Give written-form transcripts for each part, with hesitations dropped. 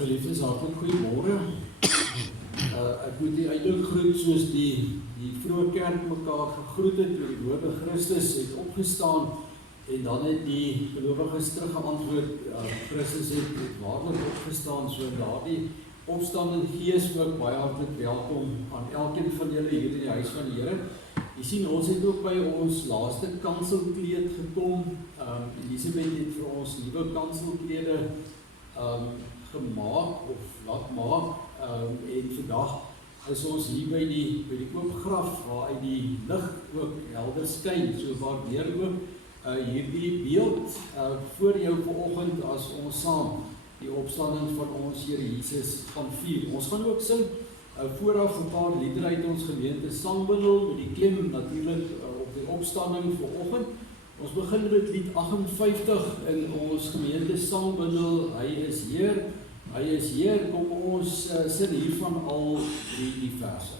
Geliefdes, hartlik goeiemôre. Ek moet die eintlik groet soos die vroeë kerk mekaar gegroet het, toe die dode Christus het opgestaan en dan het die gelowiges teruggeantwoord, Christus het waarlik opgestaan, so daardie opstanding gees ook baie hartlik welkom aan elkeen van julle hier in die huis van die Here. Jy sien, ons het ook by ons laaste kanselkleed gekom. Elisabeth het vir ons nuwe kanselklede gemaak of laat maak, en vandag is ons hier by die oopgraf waar uit die lig ook helder skyn, so waardeer ook hierdie beeld voor jou vanoggend as ons saam die opstanding van ons Here Jesus gaan vier. Ons gaan ook sing vooraf 'n paar liedere uit ons gemeente sangbundel met die klem natuurlik op die opstanding vanoggend. Ons begin met lied 58 in ons gemeente sangbundel, Hy is Heer, kom ons sing hiervan al die verse.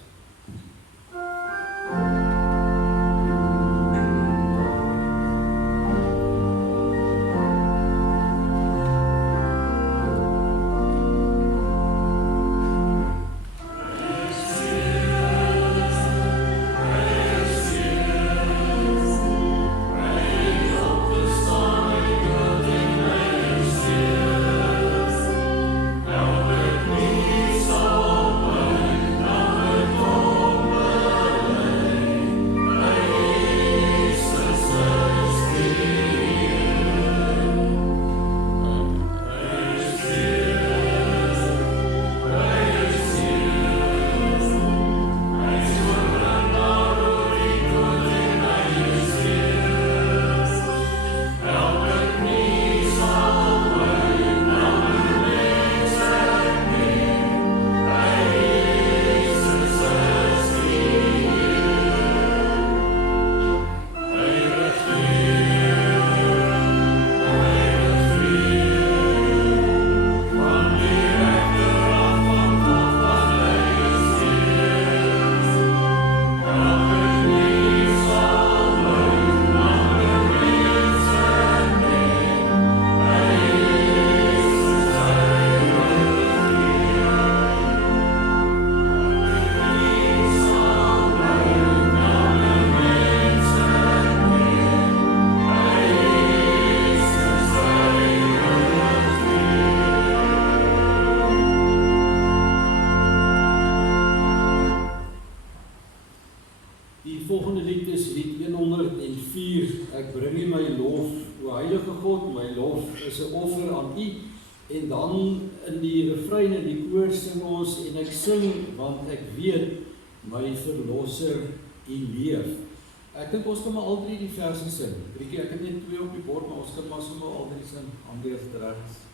Ek dink ons kan maar al drie die verse sing. Riekie, ek het net 2 op die bord, maar ons kan maar sommer al drie sing, Andreas terecht.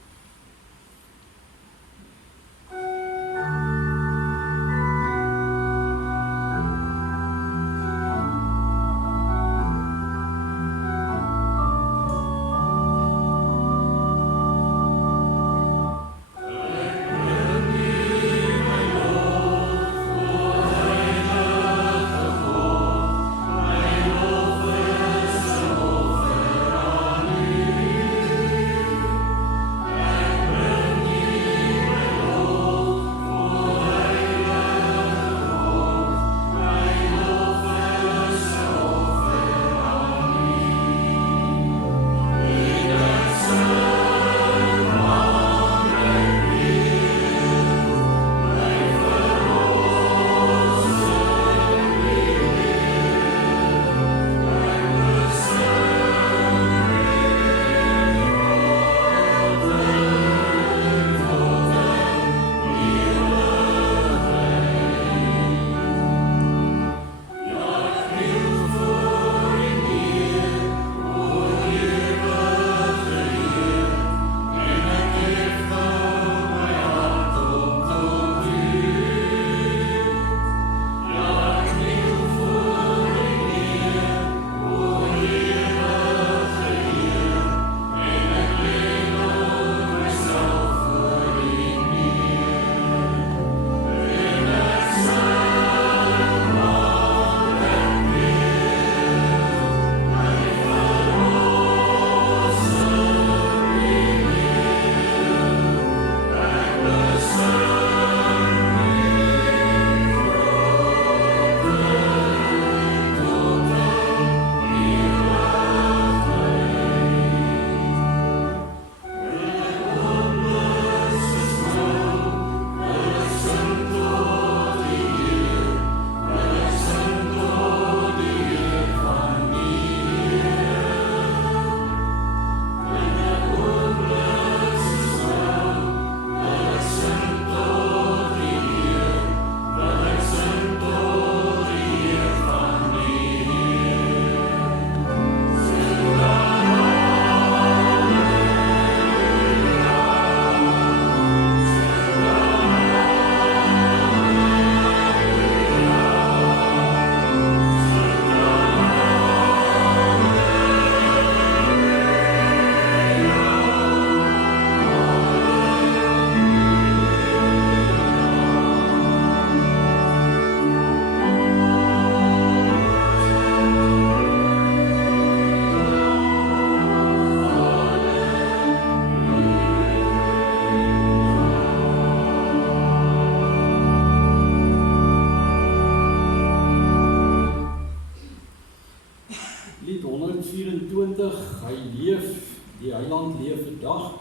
vandag.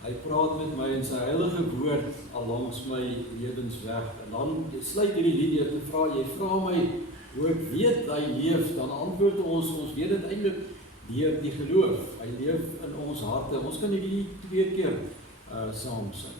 Hy praat met my in sy heilige woord al langs my lewensweg. En dan sluit hierdie lied deur te vra, jy vra my hoe ek weet hy leef, dan antwoord ons weet dit eintlik deur die geloof. Hy leef in ons harte. Ons kan hierdie 2 keer saam sing.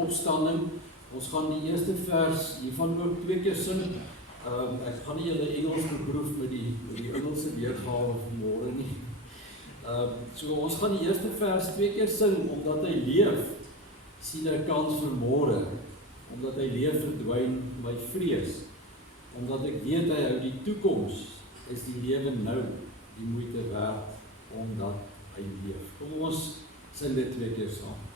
Opstanding. Ons gaan die eerste vers hiervan ook 2 keer sing. Ek gaan nie julle Engels beproef met die Engelse weergawe vanmôre nie. So ons gaan die eerste vers 2 keer sing, omdat hy leef, sien ek kans vir môre. Omdat hy leef, verdwyn my vrees. Omdat ek weet hy hou die toekoms, is die lewe nou die moeite werd, omdat hy leef. Kom ons sing dit 2 keer saam.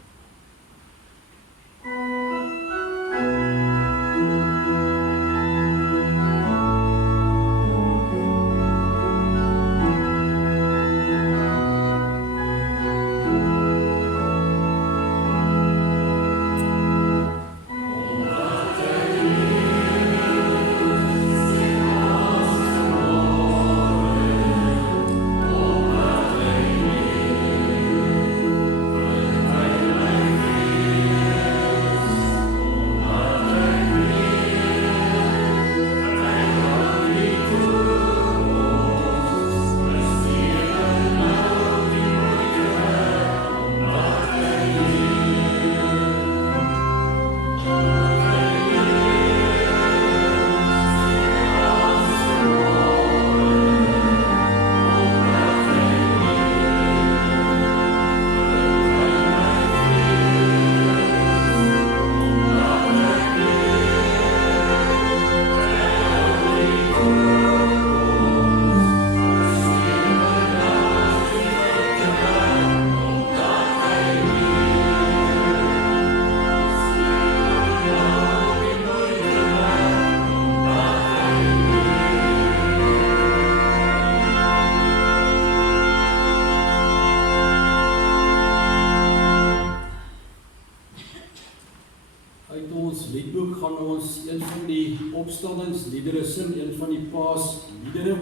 Opstandingsliedere sing, een van die paasliedere,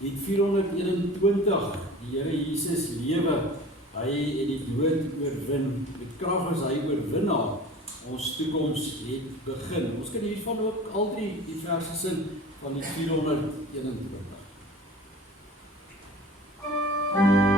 het 421, die Here Jesus lewe, hy het die dood oorwin, met krag is hy oorwinnaar, ons toekoms het begin. Ons kan hiervan ook al die verse sing van die 421. Thank you.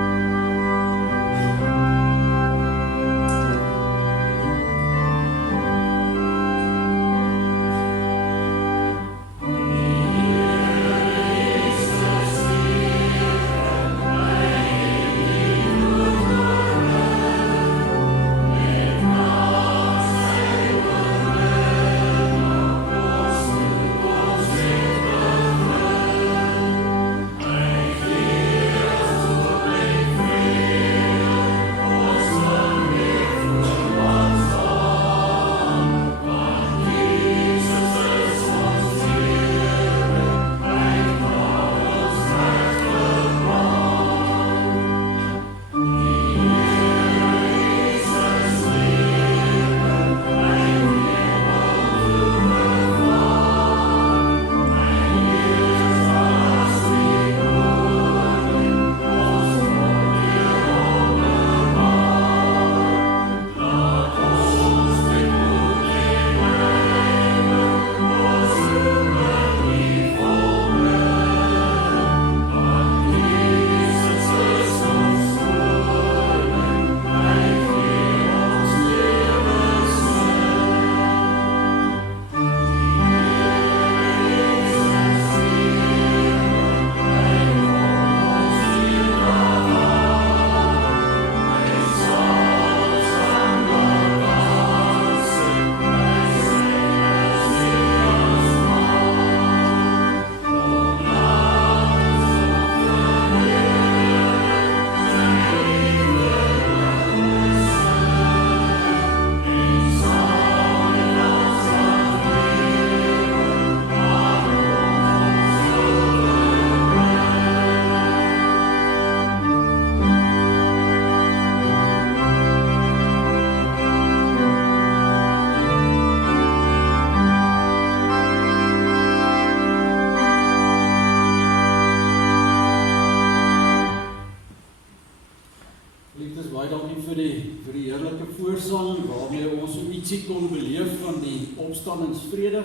baie dankie vir die heerlike voorsang waarmee ons so ietsie kon beleef van die opstandingsvrede.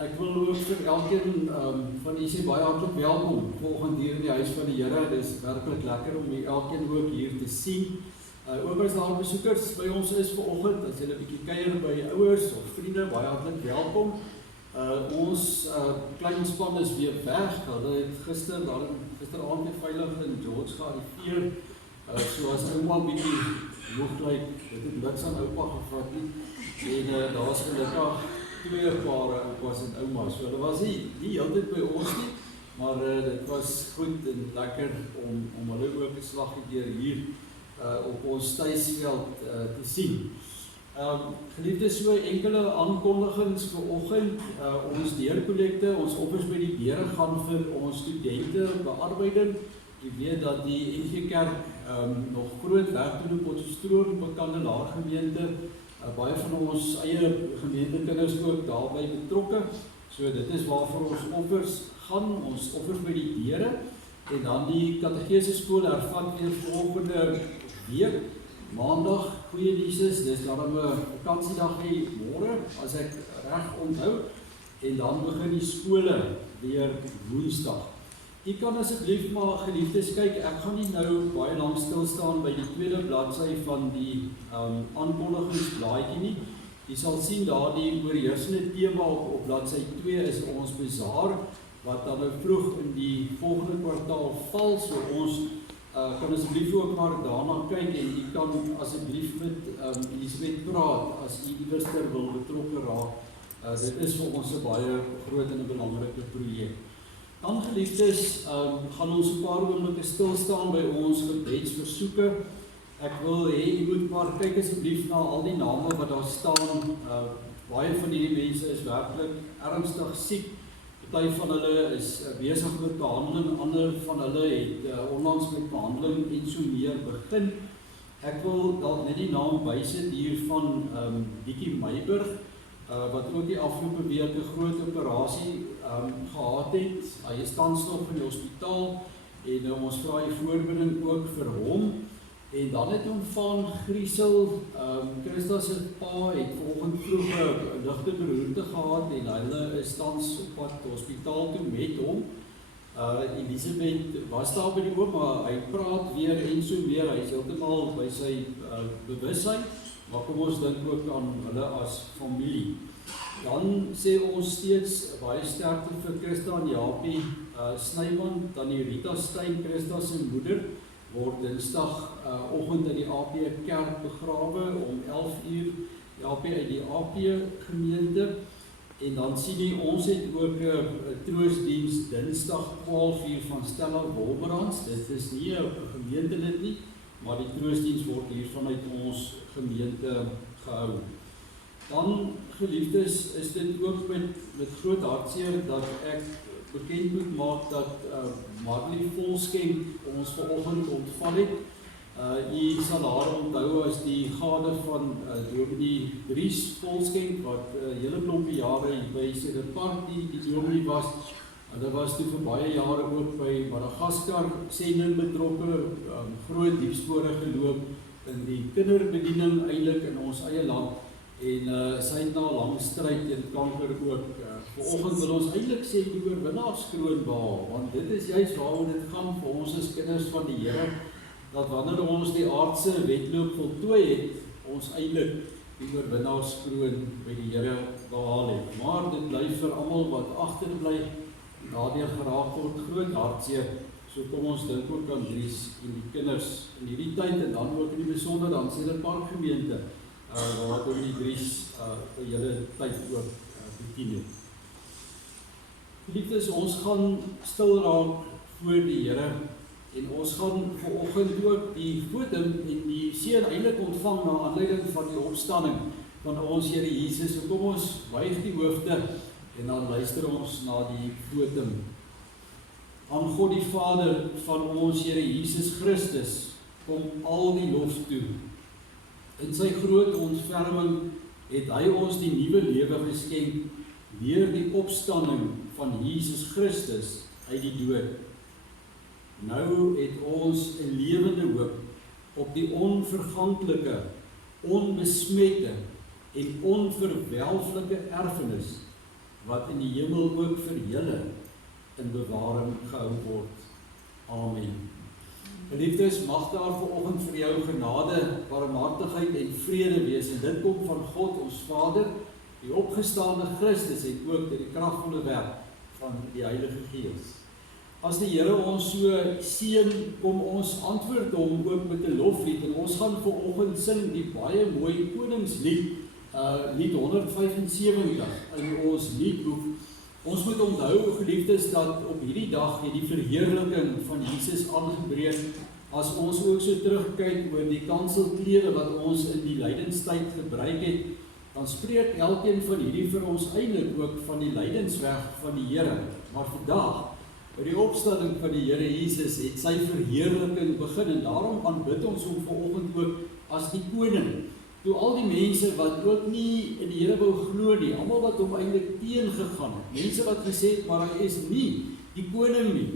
Ek wil ook vir elkeen van u sê baie hartlik welkom volgende hier in die huis van die Here. Dit is werklik lekker om elkeen ook hier te sien. Ook as daar besoekers by ons is vanoggend, as julle 'n bietjie kuier by ouers of vriende, baie hartlik welkom. Ons klein span is weer weg. Hulle het gisteraand veilig in George gearriveer. So as ouma bietjie moeg lyk, dit het niks aan oupa gevat nie. En daar was gelukkig 2 pare oupas en oumas. So hulle was nie heeltyd by ons nie, maar dit was goed en lekker om hulle ook 'n slaggie deur hier op ons tuisveld te sien. Geliefdes, so enkele aankondigings vanoggend. Ons deurkollekte, ons offers by die Here gaan vir ons studente bearbeiding. Jy weet dat die NG Kerk nog groot werk doen op Potchefstroom, op Kandelaar gemeente. Baie van ons eie gemeentekinders ook daarbey betrokke. So dit is waarvoor ons offers gaan, ons offers by die Here. En dan die katedese skool hervat weer volgende week. Maandag, goeie nuus is, dis daarom 'n vakansiedag hier môre, as ek reg onthou. En dan begin die skole weer Woensdag. U kan asseblief maar geliefdes kyk, ek gaan nie nou baie lank stil staan by die tweede bladsy van die aankondigingsblaadjie nie. Jy sal sien daar die oorheersende tema op bladsy 2 is ons bazaar, wat dan nou vroeg in die volgende kwartaal val, so ons kan asseblief ook maar daarna kyk en u kan asseblief met Elisabeth praat as u iewerster wil betrokke raak. Dit is vir ons 'n baie groot en 'n belangrike projek. Dan geliefdes, gaan ons 'n paar oomblikke stil staan by ons gebedsversoeke. Ek wil hê u moet maar kyk asseblief na al die name wat daar staan. Baie van hierdie mense is werklik ernstig siek. Party van hulle is besig met behandeling, ander van hulle het onlangs met behandeling en so meer begin. Ek wil dalk net die naam bysit hier van Diekie Meiburg, wat ook die afgelope week 'n groot operasie gehad het. Hy is tans nog in die hospitaal en ons vra die voorbinding ook vir hom. En dan het hom van Griesel, Christa se pa het vanoggend vroeg 'n ligte beroerte gehad en hulle is tans op pad hospitaal toe met hom. Elisabeth was daar by die oom, maar hy praat weer en so meer. Hy is heeltemal by sy bewusheid, maar kom ons dink ook aan hulle as familie. Dan sê ons steeds baie sterkte vir Christa en Japie Snyman, dan die Rita Steyn, Christa se moeder, word Dinsdag oggend in die AP Kerk begrawe om 11 uur, Japie uit die AP gemeente. En dan sien jy, ons het ook 'n troostdiens Dinsdag 12 uur van Stella Wolbrands. Dit is nie 'n gemeentelid nie, maar die troostdiens word hier vanuit ons gemeente gehou. Dan geliefdes, is dit ook met groot hartseer dat ek bekend moet maak dat Marley Volskenk ons vanoggend ontval het. U sal haar onthou as die gade van Dominee Dries Volskenk, wat hele klompie jare by Cederpark die dominee was. Hulle was toe vir baie jare ook by Madagaskar sending betrokke, groot diepspore geloop in die kinderbediening eintlik in ons eie land. En sy het na 'n lang stryd teen kanker ook. Vanoggend wil ons eintlik sê die oorwinnaarskroon behaal, want dit is juist waaroor dit gaan vir ons as kinders van die Here, dat wanneer ons die aardse wedloop voltooi het, ons eintlik die oorwinnaarskroon by die Here behaal het. Maar dit bly vir almal wat agterbly, daardeur geraak word, groot hartseer. So kom ons dink ook aan Dries en die kinders in hierdie tyd en dan ook in die besonder dan Cederpark gemeente, waar ook die Dries 'n hele tyd ook bedien het. Geliefdes, ons gaan stil raak voor die Here en ons gaan vanoggend ook die votum en die seën eintlik ontvang na aanleiding van die opstanding van ons Here Jesus. So kom ons buig die hoofde en dan luister ons na die votum. Aan God die Vader van ons Here Jesus Christus kom al die lof toe. In sy groot ontferming het hy ons die nuwe lewe geskenk deur die opstanding van Jesus Christus uit die dood. Nou het ons 'n lewende hoop op die onverganklike, onbesmette en onverwelflike erfenis, wat in die hemel ook vir julle in bewaring gehou word. Amen. Geliefdes, mag daar vanoggend vir jou genade, barmhartigheid en vrede wees, en dit kom van God ons Vader, die opgestaande Christus en ook deur die kragvolle werk van die Heilige Gees. As die Here ons so seën, kom ons antwoord hom ook met 'n loflied, en ons gaan vanoggend sing die baie mooi koningslied, lied 175 in ons liedboek. Ons moet onthou, geliefdes, dat op hierdie dag die verheerliking van Jesus aangebreek, as ons ook so terugkyk oor die kanselklere wat ons in die lydenstyd gebruik het, dan spreek elkeen van hierdie vir ons eintlik ook van die lydensweg van die Here. Maar vandag, by die opstanding van die Here Jesus, het sy verheerliking begin, en daarom aanbid ons hom vanoggend ook as die koning. Toe al die mense wat ook nie in die Here wou glo nie, almal wat hom eintlik teengegaan het, mense wat gesê het, maar hy is nie die koning nie,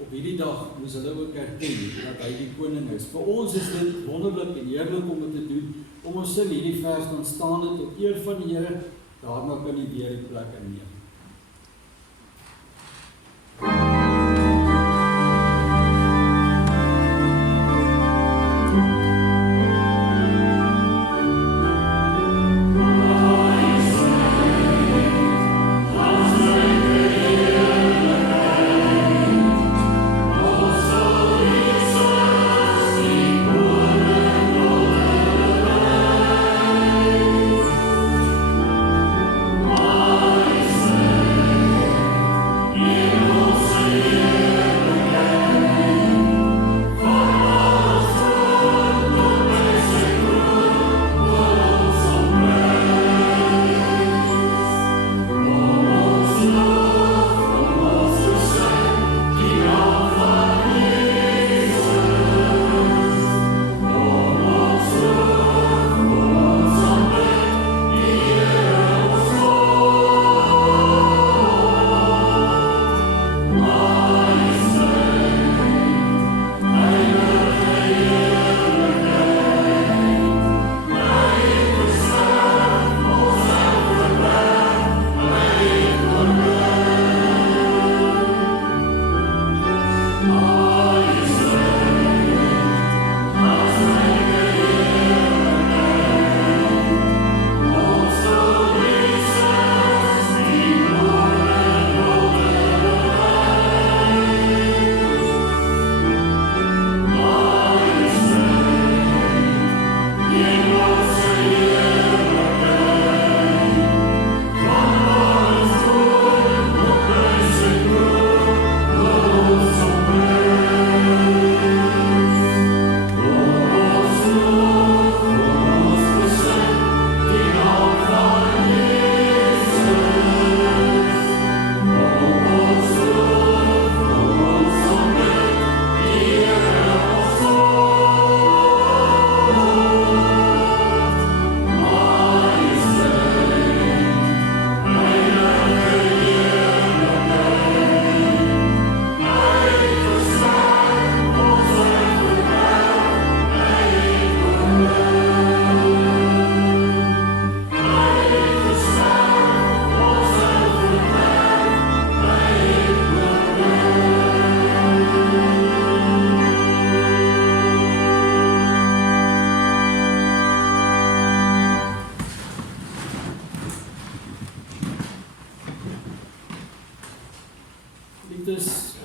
op hierdie dag moes hulle ook erken dat hy die koning is. Vir ons is dit wonderlik en heerlik om dit te doen, om ons sing hierdie vers, dan staan dit tot eer van die Here, daarna kan jy weer die plek inneem.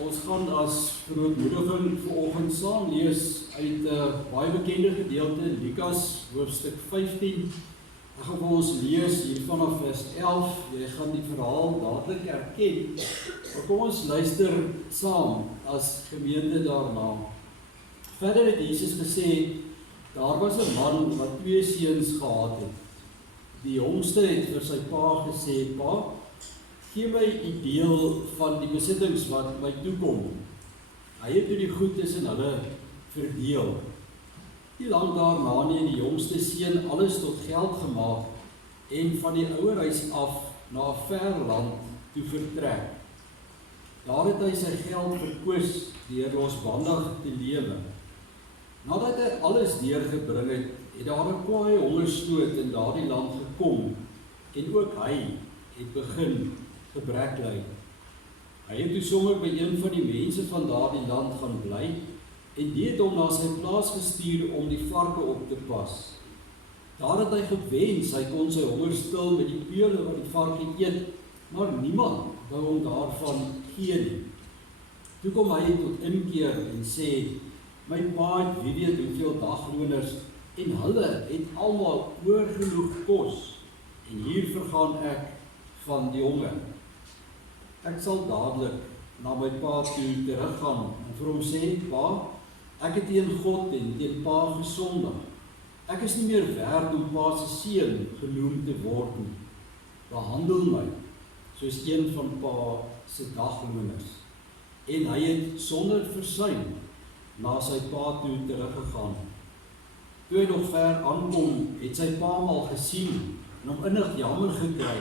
Ons gaan as verootmoediging vanoggend saam lees uit 'n baie bekende gedeelte, Lukas hoofstuk 15. Ek gaan vir ons lees hier vanaf vers 11. Jy gaan die verhaal dadelik herken. Maar kom ons luister saam as gemeente daarna. Verder het Jesus gesê, daar was 'n man wat 2 seuns gehad het. Die jongste het vir sy pa gesê, pa, gee my die deel van die besittings wat my toekom. Hy het toe die goed tussen hulle verdeel. Nie lang daarna nie, die jongste seun alles tot geld gemaak en van die ouerhuis af na 'n ver land toe vertrek. Daar het hy sy geld verkwis deur losbandig te lewe. Nadat hy alles deurgebring het, het daar 'n kwaaie hongersnood in daardie land gekom, en ook hy het begin gebrek ly. Hy het toe sommer by een van die mense van daardie land gaan bly, en die het hom na sy plaas gestuur om die varke op te pas. Daar het hy gewens, hy kon sy honger stil met die peule wat die varke eet, maar niemand wou hom daarvan gee nie. Toe kom hy tot inkeer en sê, my pa het weet hoeveel dagloners, en hulle het almal oorgenoeg kos, en hier vergaan ek van die honger. Ek sal dadelik na my pa toe teruggaan en vir hom sê, pa, ek het teen God en teen pa gesondig. Ek is nie meer werd om pa se seun genoem te word nie. Behandel my soos een van pa se dagloners. En hy het sonder versuim na sy pa toe teruggegaan. Toe hy nog ver aankom, het sy pa hom al gesien en hom innig jammer gekry.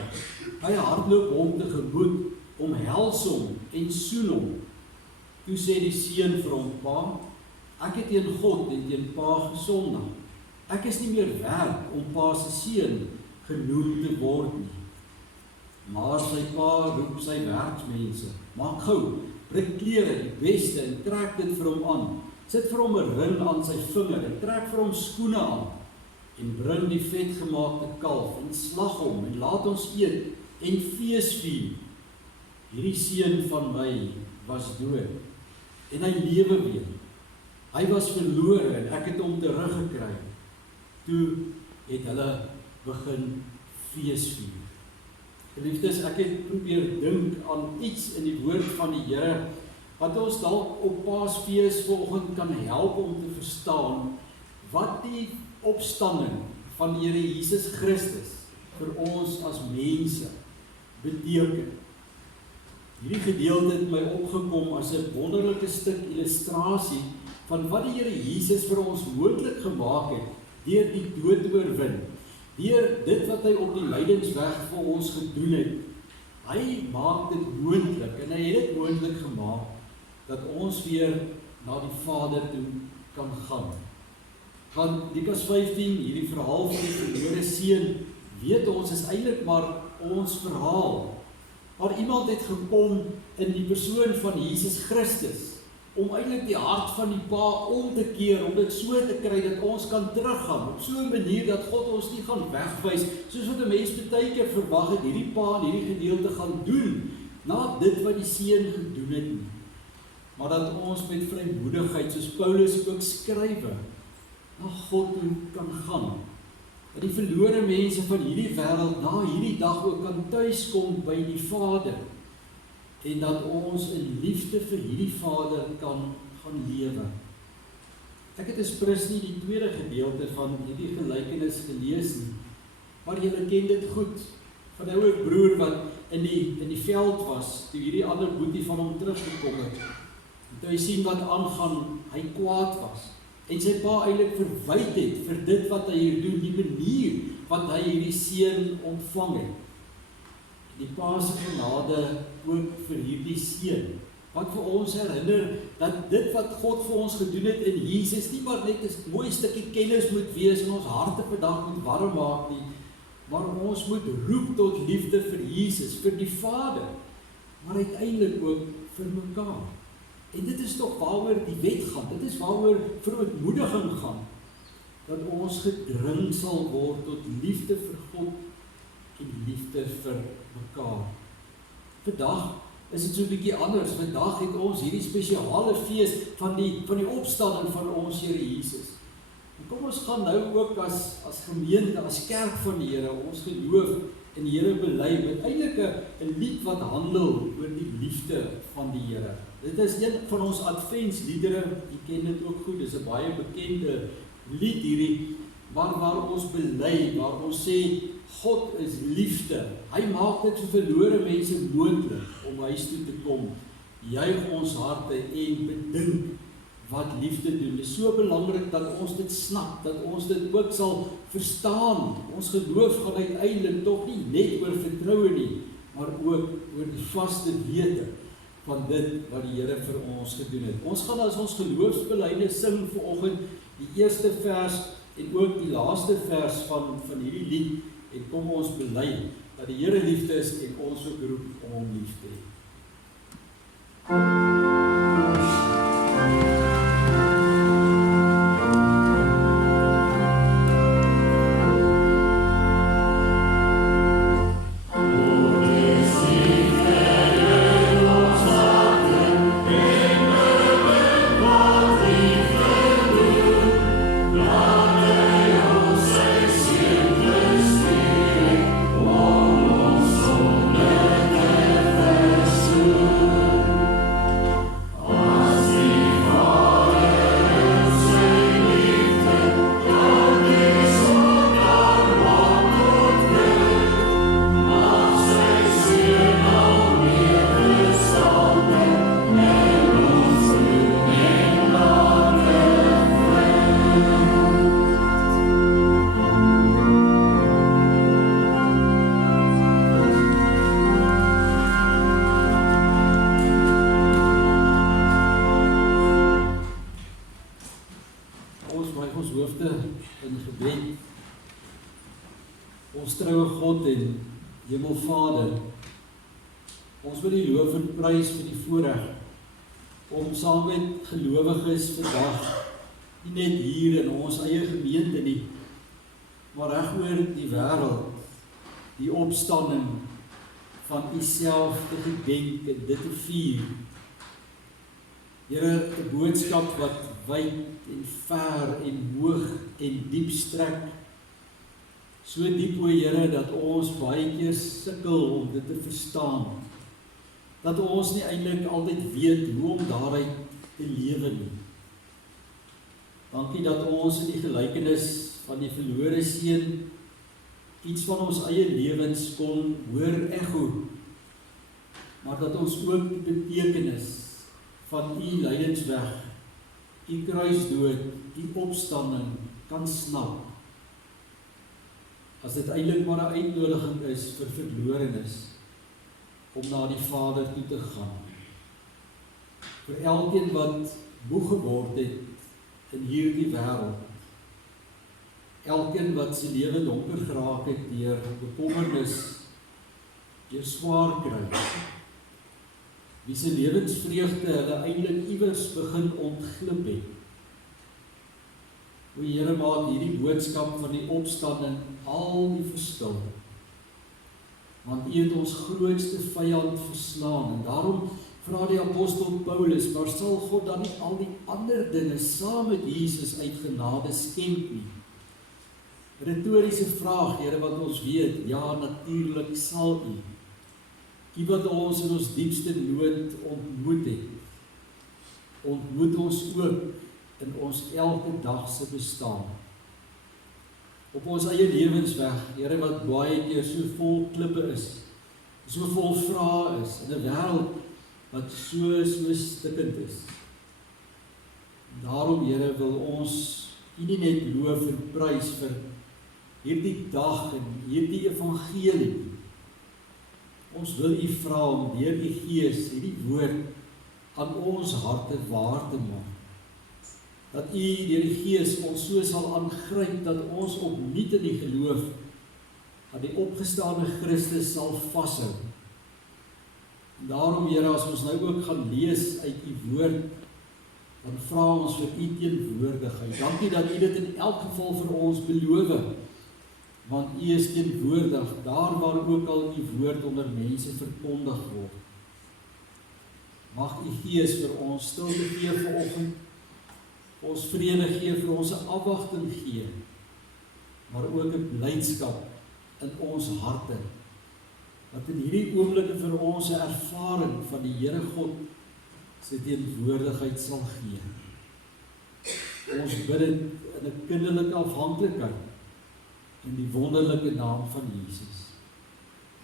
Hy hardloop hom tegemoet, omhels hom en soen hom. Toe sê die seun vir hom, pa, ek het teen God en teen pa gesondig. Ek is nie meer werd om pa se seun genoem te word nie. Maar sy pa roep sy werksmense, maak gou, bring klere, die beste, en trek dit vir hom aan. Sit vir hom 'n ring aan sy vinger, en trek vir hom skoene aan, en bring die vetgemaakte kalf, en slag hom, en laat ons eet, en fees vier. Hierdie seun van my was dood, en hy lewe weer. Hy was verlore, en ek het hom teruggekry. Toe het hulle begin fees vier. Geliefdes, ek het probeer dink aan iets in die woord van die Here, wat ons dalk op Paasfees vanoggend kan help om te verstaan, wat die opstanding van die Here Jesus Christus vir ons as mense beteken. Hierdie gedeelte het my opgekom as 'n wonderlike stuk illustrasie van wat die Here Jesus vir ons moontlik gemaak het, deur die dood te oorwin, deur dit wat hy op die lydensweg vir ons gedoen het. Hy maak dit moontlik, en hy het dit moontlik gemaak, dat ons weer na die Vader toe kan gaan. Want Lukas 15, hierdie verhaal van die verlore seun, weet ons is eintlik maar ons verhaal. Maar iemand het gekom in die persoon van Jesus Christus, om eintlik die hart van die pa om te keer, om dit so te kry dat ons kan teruggaan, op so 'n manier dat God ons nie gaan wegwys, soos wat 'n mens baie keer verwag het, hierdie pa en hierdie gedeelte gaan doen, na dit wat die seun gedoen het nie. Maar dat ons met vrymoedigheid, soos Paulus ook skrywe, na God toe kan gaan. Dat die verlore mense van hierdie wêreld na hierdie dag ook kan tuiskom by die Vader, en dat ons in liefde vir hierdie Vader kan gaan lewe. Ek het esprits nie die tweede gedeelte van hierdie gelykenis gelees nie, maar julle ken dit goed, van 'n ouer broer wat in die veld was, toe hierdie ander boetie van hom teruggekom het, en toe hy sien wat aangaan, hy kwaad was, en sy pa eintlik verwyd het vir dit wat hy hier doen, die manier wat hy hierdie seun ontvang het. Die pa se genade ook vir hierdie seun, wat vir ons herinner dat dit wat God vir ons gedoen het in Jesus nie maar net 'n mooi stukkie kennis moet wees en ons harte vandag moet warm maak nie, maar ons moet roep tot liefde vir Jesus, vir die Vader, maar uiteindelik ook vir mekaar. En dit is tog waaroor die wet gaan, dit is waaroor verootmoediging gaan, dat ons gedring sal word tot liefde vir God en liefde vir mekaar. Vandag is dit so 'n bietjie anders. Vandag het ons hierdie spesiale fees van die opstanding van ons Here Jesus. En kom ons gaan nou ook as gemeente, as kerk van die Here, ons geloof in die Here bely, met eintlik 'n lied wat handel oor die liefde van die Here. Dit is een van ons adventsliedere, jy ken dit ook goed, dis 'n baie bekende lied hierdie, waar ons bely, waar ons sê, God is liefde. Hy maak dit vir verlore mense moontlik om huis toe te kom. Juig ons harte en bedink wat liefde doen. Dit is so belangrik dat ons dit snap, dat ons dit ook sal verstaan. Ons geloof gaan uiteindelik tog nie net oor vertroue nie, maar ook oor die vaste wete van dit wat die Here vir ons gedoen het. Ons gaan as ons geloofsbelydenis sing vanoggend, die eerste vers en ook die laaste vers van hierdie lied, en kom ons bely dat die Here liefde is en ons ook roep om hom lief te hê. Ons troue God en Hemelvader, ons wil die loof en prys vir die voorreg om saam met gelowiges vandag, nie net hier in ons eie gemeente nie, maar reg oor die wêreld, die opstanding van U self te gedenk en dit te vier. Here, 'n boodskap wat wyd en ver en hoog en diep strek. So diep, o Here, dat ons baie keer sukkel om dit te verstaan. Dat ons nie eintlik altyd weet hoe om daaruit te lewe nie. Dankie dat ons in die gelykenis van die verlore seun iets van ons eie lewens kon hoor echo, maar dat ons ook die betekenis van U lydensweg, U kruisdood, U opstanding kan snap. As dit eintlik maar 'n uitnodiging is vir verlorenes om na die Vader toe te gaan. Vir elkeen wat moeg geword het in hierdie wêreld. Elkeen wat sy lewe donker geraak het deur bekommernis, deur swaar kry. Wie se lewensvreugde hulle eintlik iewers begin ontglip het. O Here, maak hierdie boodskap van die opstanding al die verskil. Want U het ons grootste vyand verslaan, en daarom vra die apostel Paulus, maar sal God dan nie al die ander dinge saam met Jesus uit genade skenk nie? Retoriese vraag, Here, wat ons weet, ja, natuurlik sal U. U wat ons in ons diepste nood ontmoet het, ontmoet ons ook in ons elke dag se bestaan. Op ons eie lewensweg, Here, wat baie keer so vol klippe is, so vol vrae is, in 'n wêreld wat so stikkend is. Daarom, Here, wil ons U nie net loof en prys vir hierdie dag en hierdie evangelie. Ons wil U vra om deur die Gees hierdie woord aan ons harte waar te maak. Dat U deur die Gees ons so sal aangryp dat ons opnuut in die geloof aan die opgestane Christus sal vashou. En daarom, Here, as ons nou ook gaan lees uit U woord, dan vra ons vir U teenwoordigheid. Dankie dat U dit in elk geval vir ons beloof, want U is teenwoordig daar waar ook al U woord onder mense verkondig word. Mag U Gees vir ons stilte gee vanoggend, ons vrede gee, vir ons 'n afwagting gee, maar ook 'n blydskap in ons harte, wat in hierdie oomblikke vir ons 'n ervaring van die Here God se teenwoordigheid sal gee. Ons bid dit in 'n kinderlike afhanklikheid in die wonderlike naam van Jesus.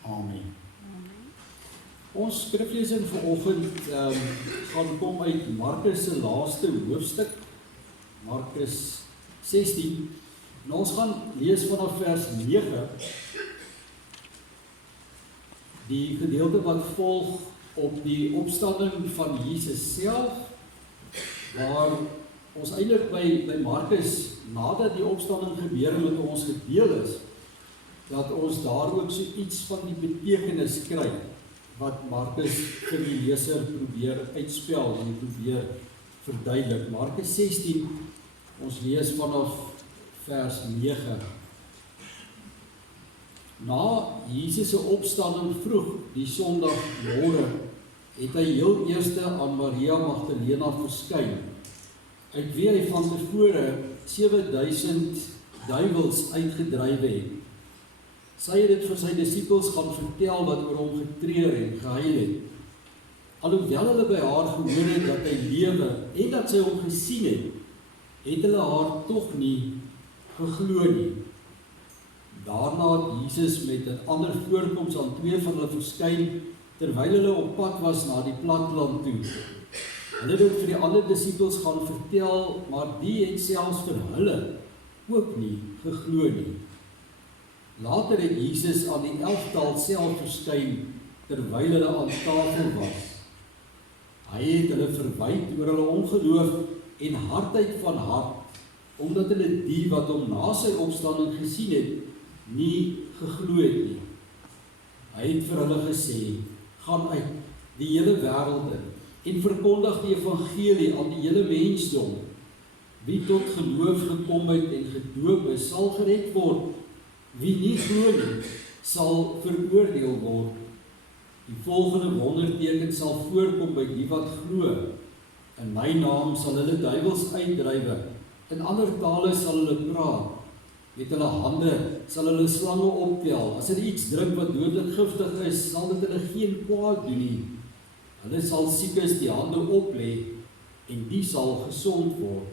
Amen. Ons skriflesing vanoggend gaan kom uit Markus se laaste hoofstuk, Markus 16. En ons gaan lees vanaf vers 9. Die gedeelte wat volg op die opstanding van Jesus self, waar ons eintlik by Markus, nadat die opstanding gebeur met ons gedeel is, dat ons daar ook so iets van die betekenis kry, wat Markus vir die leser probeer uitspel en probeer verduidelik. Markus 16, ons lees vanaf vers 9. Na Jesus se opstanding vroeg die Sondagmôre, het hy heel eerste aan Maria Magdalena verskyn, uit wie hy van tevore 7000 duiwels uitgedrywe het. Sy het dit vir sy disippels gaan vertel wat oor hom getreur en gehuil het. Alhoewel hulle by haar gehoor het dat hy lewe en dat sy hom gesien het, het hulle haar tog nie geglo nie. Daarna het Jesus met 'n ander voorkoms aan 2 van hulle verskyn, terwyl hulle op pad was na die platteland toe. Hulle het dit vir die ander disippels gaan vertel, maar die het selfs vir hulle ook nie geglo nie. Later het Jesus aan die 11-tal self verskyn, terwyl hulle aan tafel was. Hy het hulle verwyd oor hulle ongeloof en hardheid van hart, omdat hulle die wat hom na sy opstanding gesien het, nie geglo het nie. Hy het vir hulle gesê, gaan uit die hele wêreld in en verkondig die evangelie aan die hele mensdom. Wie tot geloof gekom het en gedoop is, sal gered word. Wie nie glo nie, sal veroordeel word. Die volgende wonderteken sal voorkom by die wat glo. In my naam sal hulle duiwels uitdrywe. In ander tale sal hulle praat. Met hulle hande sal hulle slange optel. As hulle iets drink wat dodelik giftig is, sal dit hulle geen kwaad doen nie. Hulle sal siekes die hande oplê en die sal gesond word.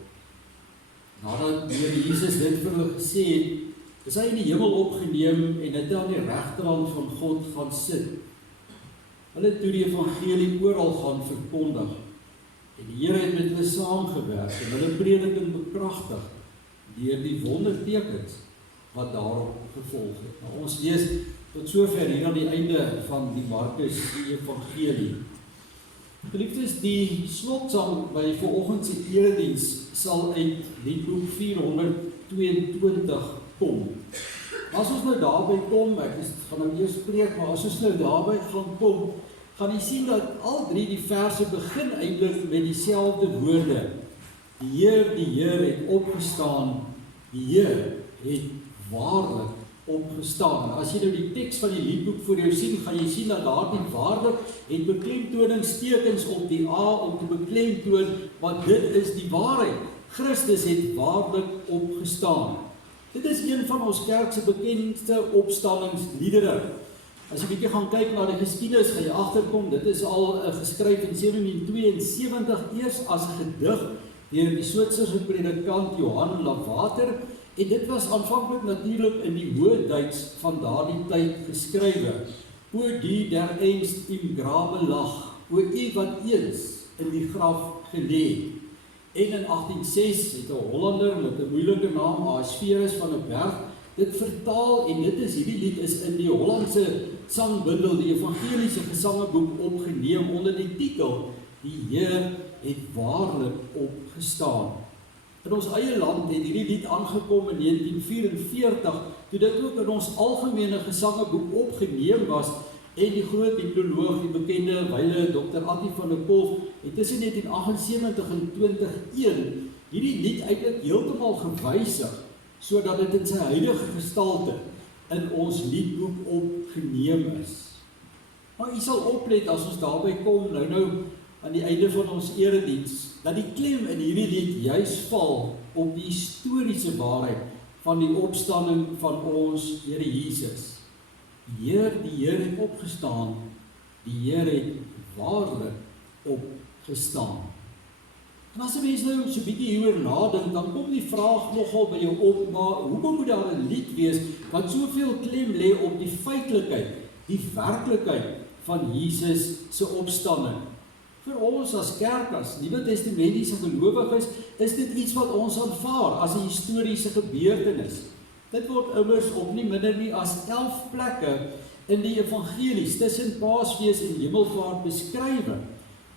Nadat die Here Jesus dit vir hulle gesê het, is hy in die hemel opgeneem en het aan die regterhand van God gaan sit. Hulle het toe die evangelie oral gaan verkondig. En die Here het met hulle saamgewerk en hulle prediking bekragtig deur die wondertekens wat daarop gevolg het. Nou, ons lees tot sover hier aan die einde van die Markus die evangelie. Geliefdes, die slotsang by vanoggend se erediens sal uit Liedboek 422 kom. As ons nou daarby kom, ek gaan nou eers spreek, maar as ons nou daarby gaan kom, gaan jy sien dat al 3 die verse begin eintlik met dieselfde woorde. Die Heer het opgestaan, die Heer het waarlik opgestaan. As jy nou die teks van die liedboek voor jou sien, gaan jy sien dat daar die waarlik het beklemtoningstekens op die A om te beklemtoon, want dit is die waarheid. Christus het waarlik opgestaan. Dit is een van ons kerk se bekendste opstandingsliedere. As jy bietjie gaan kyk na die geskiedenis, gaan jy agterkom, dit is al geskryf in 1772 eers as gedig deur die Switserse predikant Johann Lavater, en dit was aanvanklik natuurlik in die Hoë-Duits van daardie tyd geskrywe. O die der einst im grabe lag, o u wat eens in die graf gelê. En in 1806 het 'n Hollander met 'n moeilike naam, Asferus van 'n Berg, dit vertaal, en dit is hierdie lied is in die Hollandse sangbundel, die evangeliese gesangeboek opgeneem onder die titel Die Heer het waarlik opgestaan. In ons eie land het hierdie lied aangekom in 1944, toe dit ook in ons algemene gesangeboek opgeneem was, en die groot biblioloog, die bekende wyle Dr. Attie van der Kolk, het tussen 1978 en 2001 hierdie lied eintlik heeltemal gewysig, sodat dit in sy huidige gestalte in ons liedboek opgeneem is. Maar u sal oplet as ons daarby kom, nou aan die einde van ons erediens, dat die klem in hierdie lied juis val op die historiese waarheid van die opstanding van ons Here Jesus. Die Heer het opgestaan, die Heer het waarlik opgestaan. En as 'n mens nou so 'n bietjie hieroor nadink, dan kom die vraag nogal by jou op, maar hoekom moet daar 'n lied wees wat soveel klem lê op die feitelikheid, die werklikheid van Jesus se opstanding? Vir ons as kerk, as Nuwe Testamentiese gelowiges, is dit iets wat ons aanvaar as 'n historiese gebeurtenis. Dit word immers op nie minder nie as 11 plekke in die evangelies tussen Paasfees en Hemelvaart beskrywe,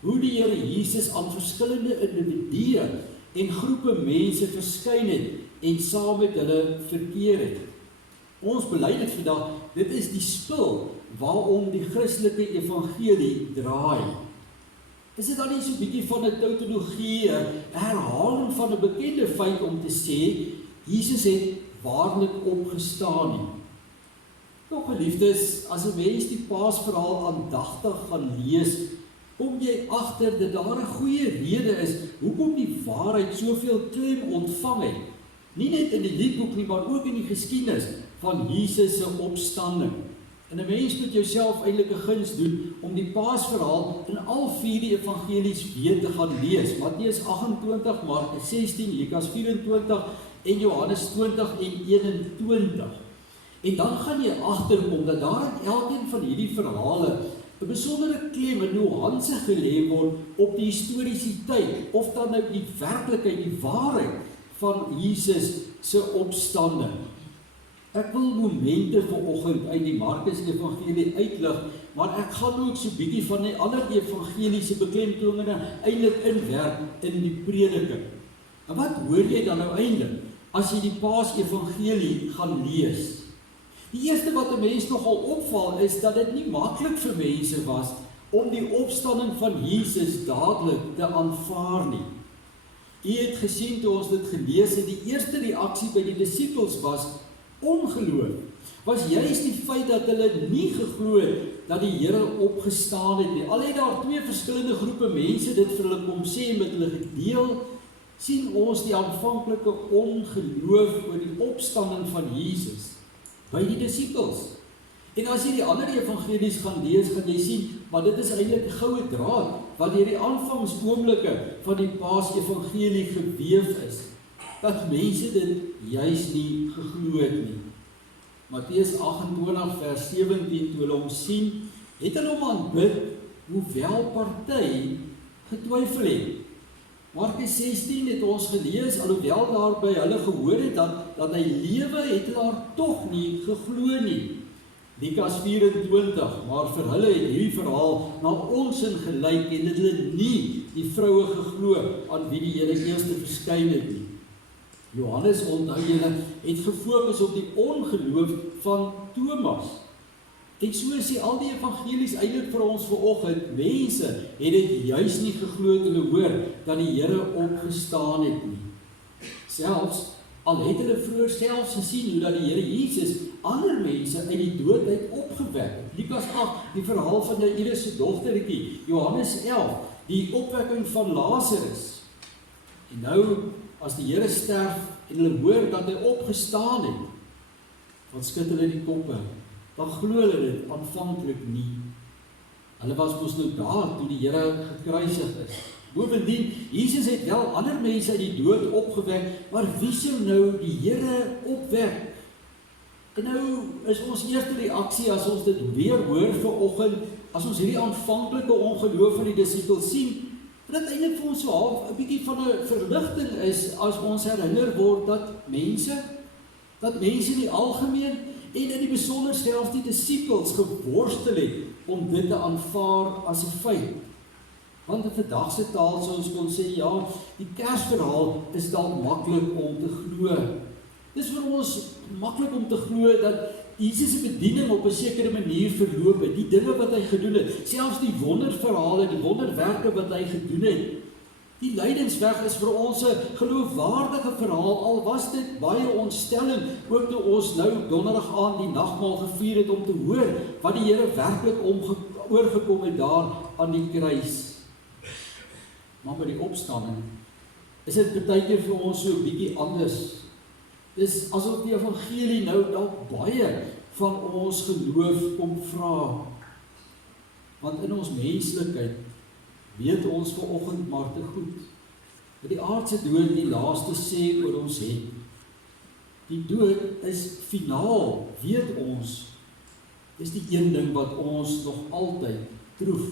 hoe die Here Jesus aan verskillende individue en groepe mense verskyn het en saam met hulle verkeer het. Ons bely dit vandag, dit is die spil waarom die Christelike evangelie draai. Is dit dan nie so 'n bietjie van 'n tautologie, 'n herhaling van 'n bekende feit om te sê, Jesus het waarlik opgestaan nie? Nog geliefdes, as 'n mens die Paasverhaal aandagtig gaan lees, kom jy agter dat daar 'n goeie rede is hoekom die waarheid soveel klem ontvang het. Nie net in die liedboek nie, maar ook in die geskiedenis van Jesus se opstanding. En 'n mens moet jouself eintlik 'n guns doen om die Paasverhaal in al 4 die evangelies weer te gaan lees. Matteus 28, Markus 16, Lukas 24 en Johannes 20 en 21. En dan gaan jy agterkom dat daar in elkeen van hierdie verhale 'n besondere klem en nuance gelê word op die historiesiteit of dan nou die werklikheid, die waarheid van Jesus se opstanding. Ek wil momente vanoggend uit die Markus evangelie uitlig, maar ek gaan ook so 'n bietjie van die ander evangeliese beklemtoninge eintlik inwerk in die prediking. En wat hoor jy dan nou eintlik as jy die Paas evangelie gaan lees? Die eerste wat 'n mens nogal opval is dat dit nie maklik vir mense was om die opstanding van Jesus dadelik te aanvaar nie. U het gesien toe ons dit gelees het, die eerste reaksie by die disippels was ongeloof. Was juist die feit dat hulle nie geglo het dat die Here opgestaan het nie. Al het daar 2 verskillende groepe mense dit vir hulle kom sê met hulle gedeel, sien ons die aanvanklike ongeloof oor die opstanding van Jesus by die disippels. En as jy die ander evangelies gaan lees, gaan jy sien, maar dit is eintlik 'n goue draad wat deur die aanvangsoomblikke van die Paas evangelie geweef is, dat mense dit juis nie geglo het nie. Matteus 28 vers 17, toe hulle hom sien, het hulle hom aanbid, hoewel party getwyfel het. Markus 16 het ons gelees, alhoewel daar by hulle gehoor het dat hy lewe, het hulle daar tog nie geglo nie. Lukas 24, maar vir hulle het hierdie verhaal na onsin gelyk en het hulle nie die vroue geglo aan wie die Here eers verskyn het nie. Johannes, onthou julle, het gefokus op die ongeloof van Thomas. En so sê al die evangelies eintlik vir ons vanoggend, mense het dit juis nie geglo toe hulle hoor dat die Here opgestaan het nie. Selfs al het hulle vroeër selfs gesien hoe dat die Here Jesus ander mense uit die dood uit opgewek het. Lukas 8, die verhaal van Jairus se dogtertjie, Johannes 11, die opwekking van Lazarus. En nou, as die Here sterf en hulle hoor dat hy opgestaan het, dan skud hulle die koppe. Dan glo hulle dit aanvanklik nie. Hulle was mos nou daar toe die Here gekruisig is. Bovendien, Jesus het wel ander mense uit die dood opgewek, maar wie sou nou die Here opwek? En nou is ons eerste reaksie as ons dit weer hoor vanoggend, as ons hierdie aanvanklike ongeloof van die disippels sien, dat dit eintlik vir ons so half 'n bietjie van 'n verligting is as ons herinner word dat mense in die algemeen en in die besonder selfs die disippels geworstel het om dit te aanvaar as 'n feit. Want in vandag se taal sou ons kon sê, ja, die Kersverhaal is dalk maklik om te glo. Dis vir ons maklik om te glo dat Jesus se bediening op 'n sekere manier verloop het, die dinge wat hy gedoen het, selfs die wonderverhale, die wonderwerke wat hy gedoen het. Die lydensweg is vir ons 'n geloofwaardige verhaal, al was dit baie ontstellend, ook toe ons nou donderdag aand die nagmaal gevier het om te hoor wat die Here werklik oorgekom het daar aan die kruis. Maar by die opstanding is dit baie keer vir ons so 'n bietjie anders. Dis asof die evangelie nou dalk baie van ons geloof kom vra. Want in ons menslikheid weet ons vanoggend maar te goed dat die aardse dood die laaste sê oor ons het. Die dood is finaal, weet ons. Dis die een ding wat ons nog altyd troef.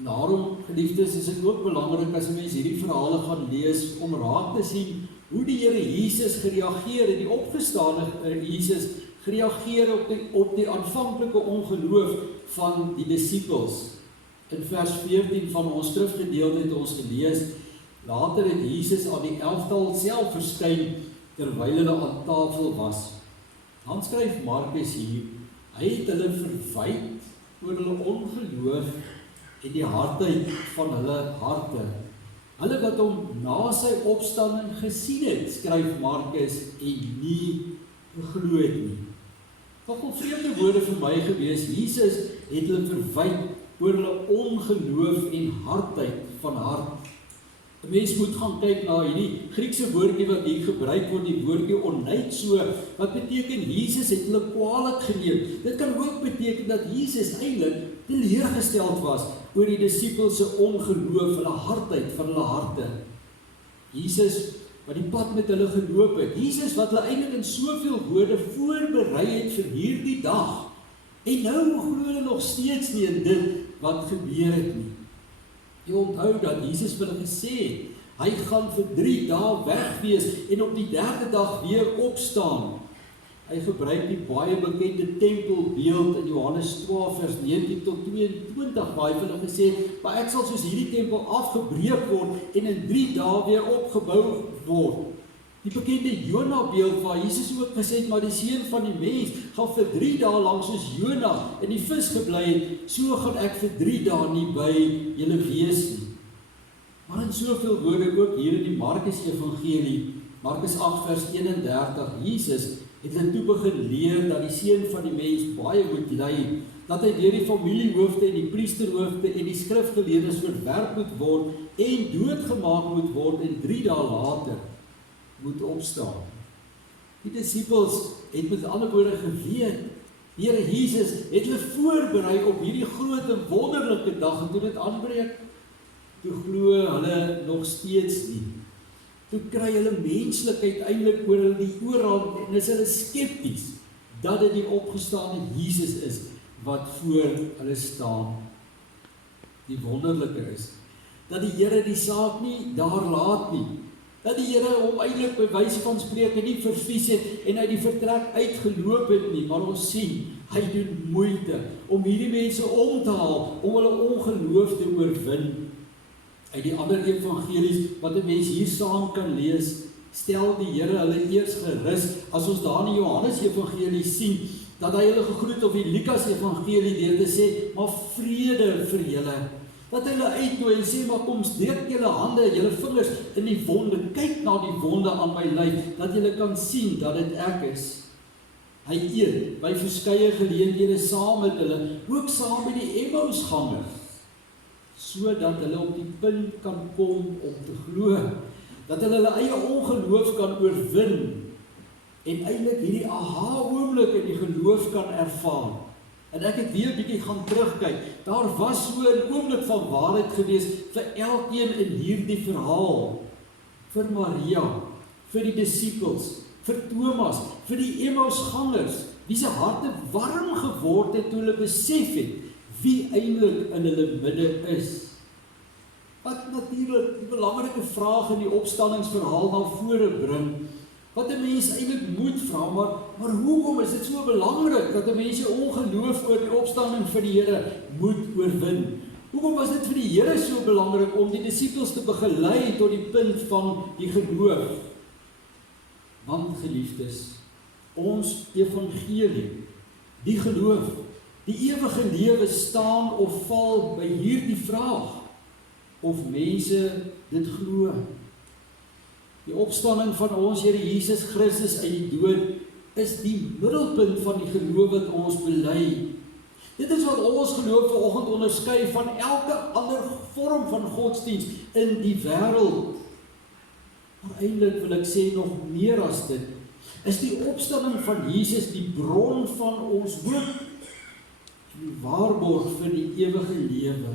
En daarom, geliefdes, is dit ook belangrik as mense hierdie verhale gaan lees om raak te sien hoe die Here Jesus gereageer het, die opgestane Jesus gereageer op die aanvanklike ongeloof van die disippels. In vers 14 van ons skrifgedeelte het ons gelees, Later het Jesus aan die 11-tal self verskyn terwyl hulle aan tafel was. Dan skryf Markus hier, hy het hulle verwyd oor hulle ongeloof en die hardheid van hulle harte. Hulle wat hom na sy opstanding gesien het, skryf Markus, en nie geglo het nie. Nogal vreemde woorde vir my gewees. Jesus het hulle verwyd oor hulle ongeloof en hardheid van hart. 'n Mens moet gaan kyk na hierdie Griekse woordjie wat hier gebruik word, die woordjie oneitso, wat beteken Jesus het hulle kwaadlik geneem. Dit kan ook beteken dat Jesus eintlik teleurgesteld was oor die disippels se ongeloof, hulle hardheid van hulle harte. Jesus wat die pad met hulle geloop het, Jesus wat hulle eintlik in soveel woorde voorberei het vir hierdie dag, en nou glo hulle nog steeds nie in dit wat gebeur het nie. Jy onthou dat Jesus vir hulle gesê het, hy gaan vir 3 dae weg wees en op die 3de dag weer opstaan. Hy gebruik die baie bekende tempelbeeld in Johannes 12 vers 19 tot 22 waar hy vir hulle gesê het, maar ek sal soos hierdie tempel afgebreek word en in 3 dae weer opgebou word. Die bekende Jona beeld waar Jesus ook gesê het, maar die seun van die mens gaan vir 3 dae lank soos Jona in die vis gebly het, so gaan ek vir 3 dae nie by julle wees nie. Maar in soveel woorde ook hier in die Markus Evangelie, Markus 8 vers 31, Jesus het hulle toe begin leer dat die seun van die mens baie moet ly, dat hy deur die familiehoofde en die priesterhoofde en die skrifgeleerdes verwerp moet word en doodgemaak moet word en 3 dae later moet opstaan. Die disippels het met ander woorde geweet, die Here Jesus het hulle voorberei op hierdie groot en wonderlike dag, en toe dit aanbreek, toe glo hulle nog steeds nie. Toe kry hulle menslikheid eintlik oor hulle die oorhand en is hulle skepties dat dit die opgestaane Jesus is wat voor hulle staan. Die wonderlike is dat die Here die saak nie daar laat nie. Dat die Here hom eintlik by wyse van spreke nie vervies het en uit die vertrek uitgeloop het nie, maar ons sien, hy doen moeite om hierdie mense om te haal, om hulle ongeloof te oorwin. Uit die ander evangelies wat 'n mens hier saam kan lees, stel die Here hulle eers gerus, as ons daar in die Johannes Evangelie sien, dat hy hulle gegroet op die Lukas Evangelie deur te sê, maar vrede vir julle. Dat hy hulle uitnooi en sê, maar kom, steek julle hande, julle vingers in die wonde, kyk na die wonde aan my lyf, dat julle kan sien dat dit ek is. Hy eet by verskeie geleenthede saam met hulle, ook saam met die Emmausgangers, sodat hulle op die punt kan kom om te glo, dat hulle hulle eie ongeloof kan oorwin, en eintlik hierdie aha-oomblik in die geloof kan ervaar. En ek het weer 'n bietjie gaan terugkyk, daar was so 'n oomblik van waarheid gewees vir elkeen in hierdie verhaal, vir Maria, vir die disippels, vir Thomas, vir die Emmausgangers, wie se harte warm geword het toe hulle besef het, wie eintlik in hulle midde is. Wat natuurlik die belangrike vraag in die opstandingsverhaal na vore bring, wat 'n mens eintlik moet vra, maar hoekom is dit so belangrik dat 'n mens se ongeloof oor die opstanding van die Here moet oorwin? Hoekom was dit vir die Here so belangrik om die disippels te begelei tot die punt van die geloof? Want geliefdes, ons evangelie, die geloof, die ewige lewe staan of val by hierdie vraag, of mense dit glo. Die opstanding van ons Here Jesus Christus uit die dood is die middelpunt van die geloof wat ons bely. Dit is wat ons geloof vanoggend onderskei van elke ander vorm van godsdienst in die wêreld. Maar eintlik wil ek sê nog meer as dit, is die opstanding van Jesus die bron van ons hoop, die waarborg vir die ewige lewe.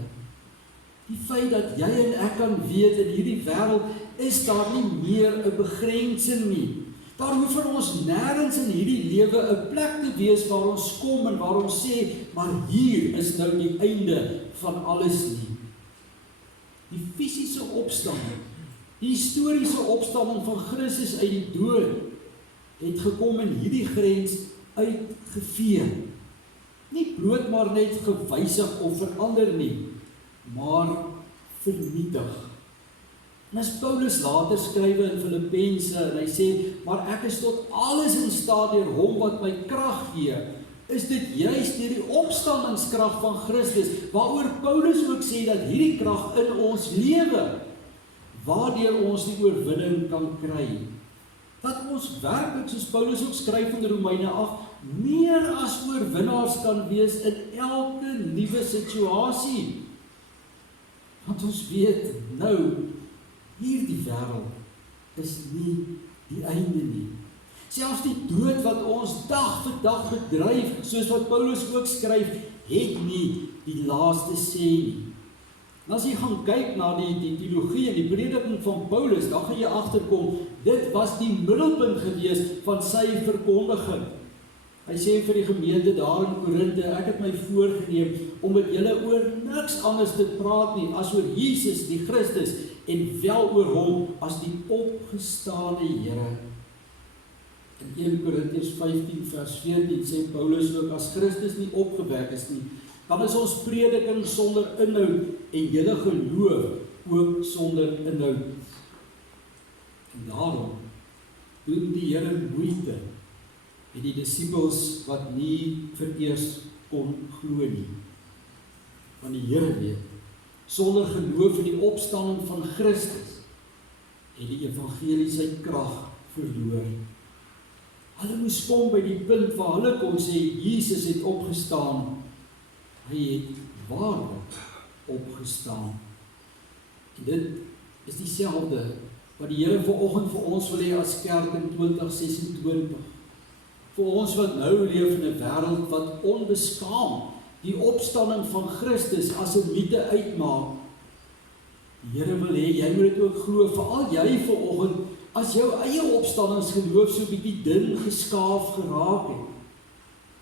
Die feit dat jy en ek kan weet in hierdie wêreld is daar nie meer 'n begrensing nie. Daar hoef vir ons nêrens in hierdie lewe 'n plek te wees waar ons kom en waar ons sê, maar hier is nou die einde van alles nie. Die fisiese opstanding, die historiese opstanding van Christus uit die dood, het gekom en hierdie grens uitgevee. Nie bloot maar net gewysig of verander nie, maar vernietig. En as Paulus later skryf in Filippense, en hy sê, maar ek is tot alles in staat deur hom wat my krag gee, is dit juist deur die opstandingskrag van Christus, waaroor Paulus ook sê dat hierdie krag in ons lewe, waardeur ons die oorwinning kan kry. Dat ons werklik, soos Paulus ook skryf in Romeine 8, meer as oorwinnaars kan wees in elke nuwe situasie. Want ons weet nou, hierdie wêreld is nie die einde nie. Selfs die dood wat ons dag vir dag bedryf, soos wat Paulus ook skryf, het nie die laaste sê nie. En as jy gaan kyk na die teologie en die prediking van Paulus, dan gaan jy agterkom, dit was die middelpunt gewees van sy verkondiging. Hy sê vir die gemeente daar in Korinthe, ek het my voorgeneem om met julle oor niks anders te praat nie, as oor Jesus die Christus, en wel oor hom as die opgestane Here. In 1 Korintiërs 15 vers 14 sê Paulus ook, as Christus nie opgewek is nie, dan is ons prediking sonder inhoud en julle geloof ook sonder inhoud. En daarom doen die Here moeite met die disippels wat nie vereers kon glo nie. Want die Here weet, sonder geloof in die opstanding van Christus het die evangelie sy krag verloor. Hulle moes kom by die punt waar hulle kon sê, Jesus het opgestaan. Hy het waarlik opgestaan. En dit is dieselfde wat die Here vanoggend vir ons wil hê as kerk in 2026. Vir ons wat nou leef in 'n wêreld wat onbeskaamd die opstanding van Christus as 'n mite uitmaak. Die Here wil hê, jy moet dit ook glo, veral jy vanoggend, as jou eie opstandingsgeloof so 'n bietjie dun geskaaf geraak het.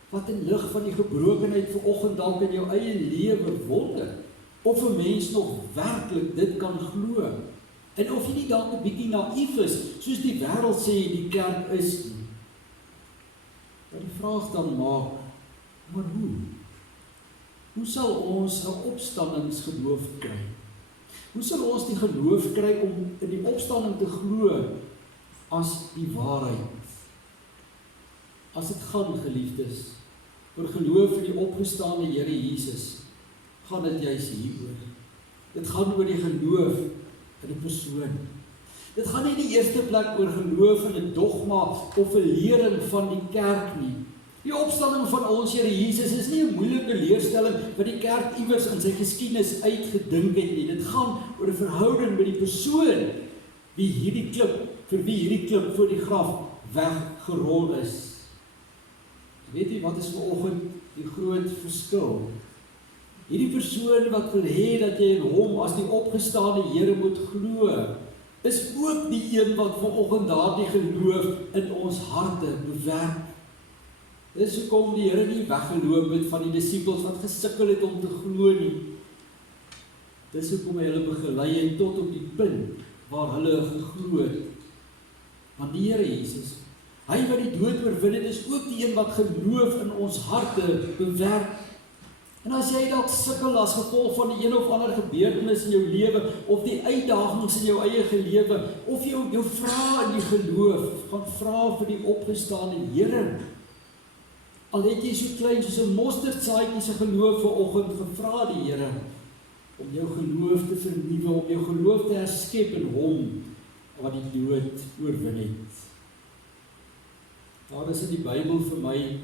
Wat in lig van die gebrokenheid vanoggend dalk in jou eie lewe wonder, of 'n mens nog werklik dit kan glo. En of jy nie dalk 'n bietjie naïef is, soos die wêreld sê die kerk is nie. Dat die vraag dan maak, maar hoe? Hoe sal ons 'n opstandingsgeloof kry? Hoe sal ons die geloof kry om in die opstanding te glo as die waarheid? As dit gaan, geliefdes, oor geloof in die opgestaane Here Jesus, gaan dit juis hieroor. Dit gaan oor die geloof in die persoon. Dit gaan nie in die eerste plek oor geloof in 'n dogma of 'n lering van die kerk nie. Die opstanding van ons Here Jesus is nie 'n moeilike leerstelling wat die kerk iewers in sy geskiedenis uitgedink het nie. Dit gaan oor 'n verhouding met die persoon vir wie hierdie klip voor die graf weggerol is. Weet jy wat is vanoggend die groot verskil? Hierdie persoon wat wil hê dat jy in hom as die opgestaane Here moet glo, is ook die een wat vanoggend daardie geloof in ons harte bewerk. Dis hoekom die Here nie weggeloop het van die disippels wat gesukkel het om te glo nie. Dis hoekom hy hulle begelei het tot op die punt waar hulle geglo het. Want die Here Jesus, hy wat die dood oorwin het, is ook die een wat geloof in ons harte bewerk. En as jy dalk sukkel as gevolg van die een of ander gebeurtenis in jou lewe, of die uitdagings in jou eie lewe, of jou vrae in die geloof, gaan vra vir die opgestaane Here. Al het jy so klein soos 'n mosterdsaadjie se geloof vanoggend, gevra die Here om jou geloof te vernuwe, om jou geloof te herskep in hom wat die dood oorwin het. Daar is in die Bybel vir my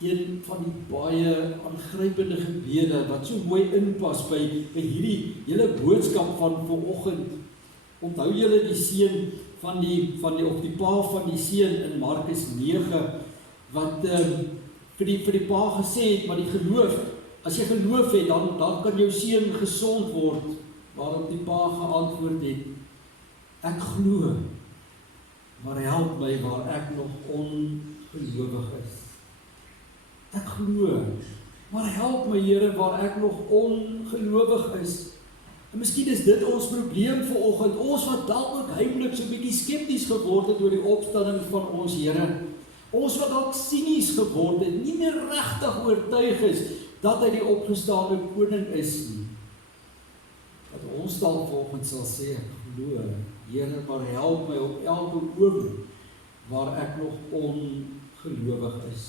een van die baie aangrypende gebede wat so mooi inpas by hierdie hele boodskap van vanoggend. Onthou julle die seun van die pa van die seun in Markus 9 wat vir die pa gesê het, maar die geloof, as jy geloof het, dan kan jou seun gesond word, waarop die pa geantwoord het, ek glo, maar help my waar ek nog ongelowig is. Ek glo, maar help my Here waar ek nog ongelowig is. En miskien is dit ons probleem vanoggend, ons wat dalk ook heimlik so 'n bietjie skepties geword het oor die opstanding van ons Here. Ons wat dalk sinies geword het, nie meer regtig oortuig is dat hy die opgestaane koning is nie. Dat ons dalk vanoggend sal sê, ek glo. Here, maar help my op elke oomblik waar ek nog ongelowig is.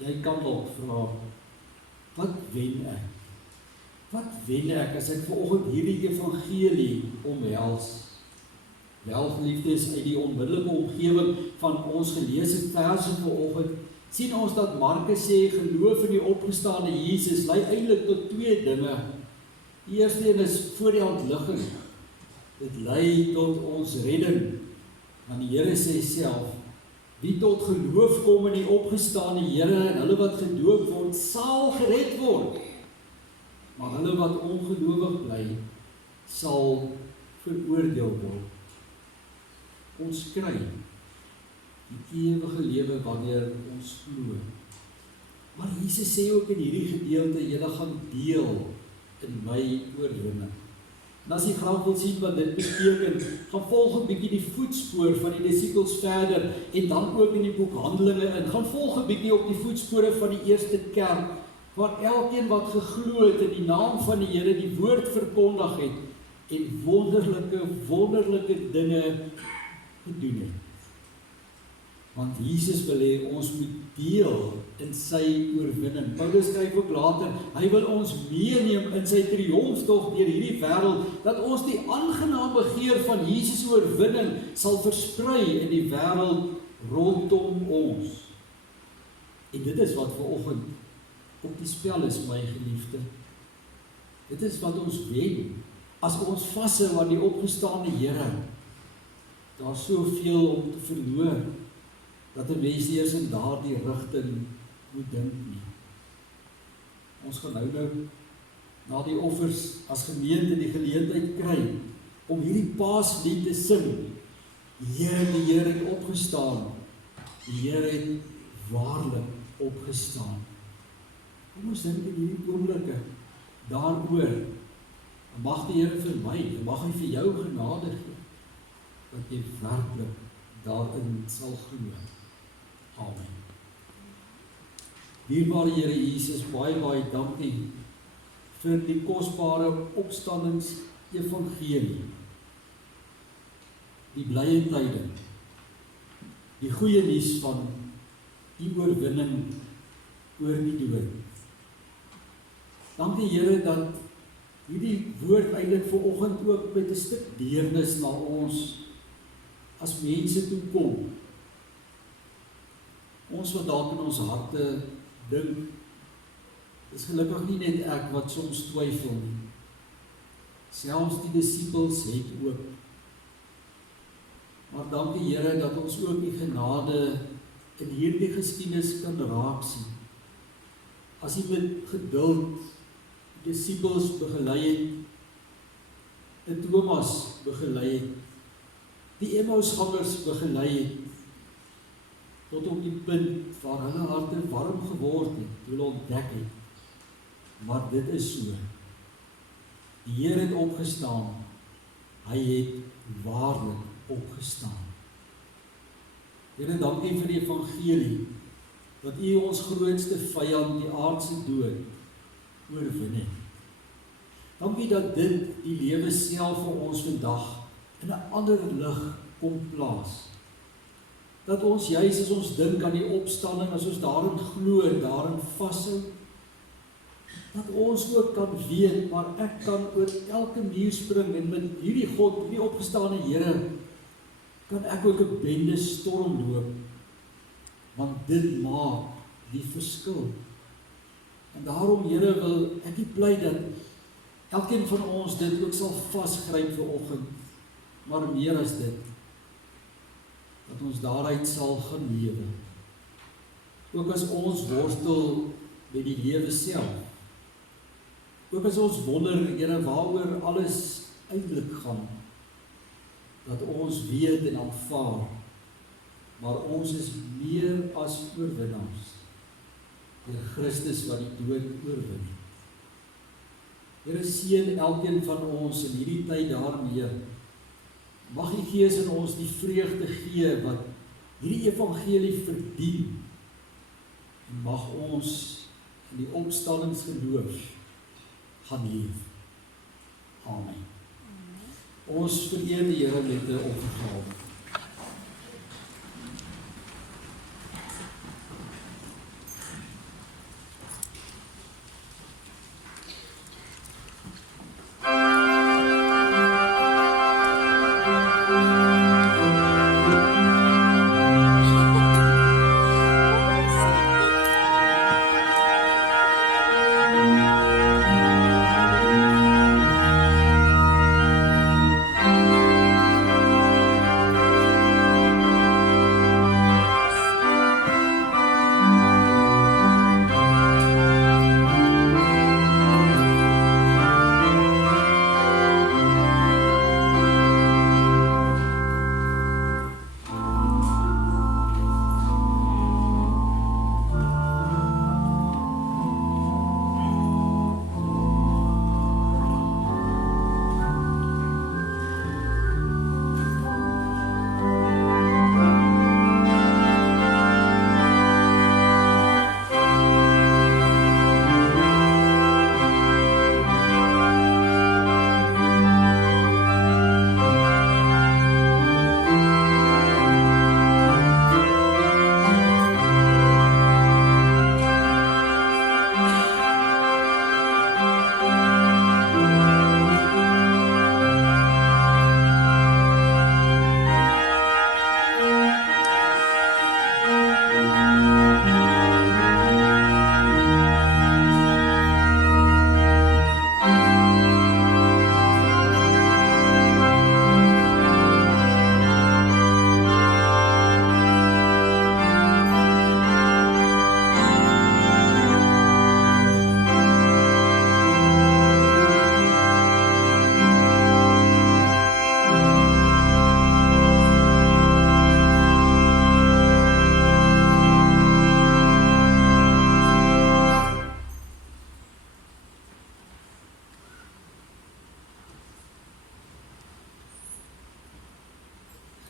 Jy kan ook vra, wat wen ek? Wat wen ek as ek vanoggend hierdie evangelie omhels? Welgeliefdes, uit die onmiddellike omgewing van ons geleesde verse vanoggend, sien ons dat Markus sê, geloof in die opgestane Jesus, lei eintlik tot twee dinge. Die eerste een is voor die ontligging. Dit lei tot ons redding. Want die Here sê self, wie tot geloof kom in die opgestane Here en hulle wat gedoop word, sal gered word. Maar hulle wat ongelowig bly, sal veroordeel word. Ons kry die ewige lewe wanneer ons glo. Maar Jesus sê ook in hierdie gedeelte, julle gaan deel in my oorwinning. En as jy graag wil sien wat dit beteken, gaan volg 'n bietjie die voetspoor van die disippels verder en dan ook in die boek Handelinge in. Gaan volg 'n bietjie op die voetspore van die eerste kerk, waar elkeen wat geglo het in die naam van die Here die woord verkondig het en wonderlike dinge gedoen het. Want Jesus wil hê ons moet deel in sy oorwinning. Paulus skryf ook later, hy wil ons meeneem in sy triomftog deur hierdie wêreld, dat ons die aangename geur van Jesus oorwinning sal versprei in die wêreld rondom ons. En dit is wat vanoggend op die spel is, my geliefde. Dit is wat ons wen, as ons vashou aan die opgestane Here. Daar is soveel om te verloor, dat 'n mens nie eers in daardie rigting moet dink nie. Ons gaan nou na die offers as gemeente die geleentheid kry om hierdie Paaslied te sing. Die Here het opgestaan. Die Here het waarlik opgestaan. Kom ons dink in hierdie oomblikke daaroor. Mag die Here vir my, mag hy vir jou genade gee, dat jy werklik daarin sal glo. Amen. Dierbare Here Jesus, baie dankie vir die kosbare opstandings-evangelie. Die blye tyding, die goeie nuus van die oorwinning oor die dood. Dankie Here dat hierdie woord eintlik vanoggend ook met 'n stuk deernis na ons as mense toe kom. Ons wat dalk in ons harte dink, is gelukkig nie net ek wat soms twyfel nie. Selfs die disippels het ook. Maar dankie Here dat ons ook die genade in hierdie geskiedenis kan raak sien. As jy met geduld die disippels begelei het, en Thomas begelei het, die Emmausgangers begelei het, tot op die punt waar hulle harte warm geword het, toe hulle ontdek het, maar dit is so. Die Here het opgestaan, hy het waarlik opgestaan. Here, dankie vir die evangelie, dat U ons grootste vyand, die aardse dood, oorwin het. Dankie dat dit die lewe self vir ons vandag in 'n ander lig kom plaas. Dat ons juis as ons dink aan die opstanding, as ons daarin glo en daarin vashou, dat ons ook kan weet, maar ek kan oor elke muur spring en met hierdie God, hierdie opgestane Here, kan ek ook 'n bende storm loop, want dit maak die verskil. En daarom, Here, wil ek U pleit dat elkeen van ons dit ook sal vasgryp vanoggend, maar meer as dit, dat ons daaruit sal gaan lewe. Ook as ons worstel met die lewe self. Ook as ons wonder, Here, waaroor alles eintlik gaan, dat ons weet en aanvaar, maar ons is meer as oorwinnaars, deur Christus wat die dood oorwin het. Here, seën elkeen van ons in hierdie tyd daarmee. Mag die Gees in ons die vreugde gee wat hierdie evangelie verdien. En mag ons in die opstandingsgeloof gaan leef. Amen. Ons vereer die Here met 'n offergawe.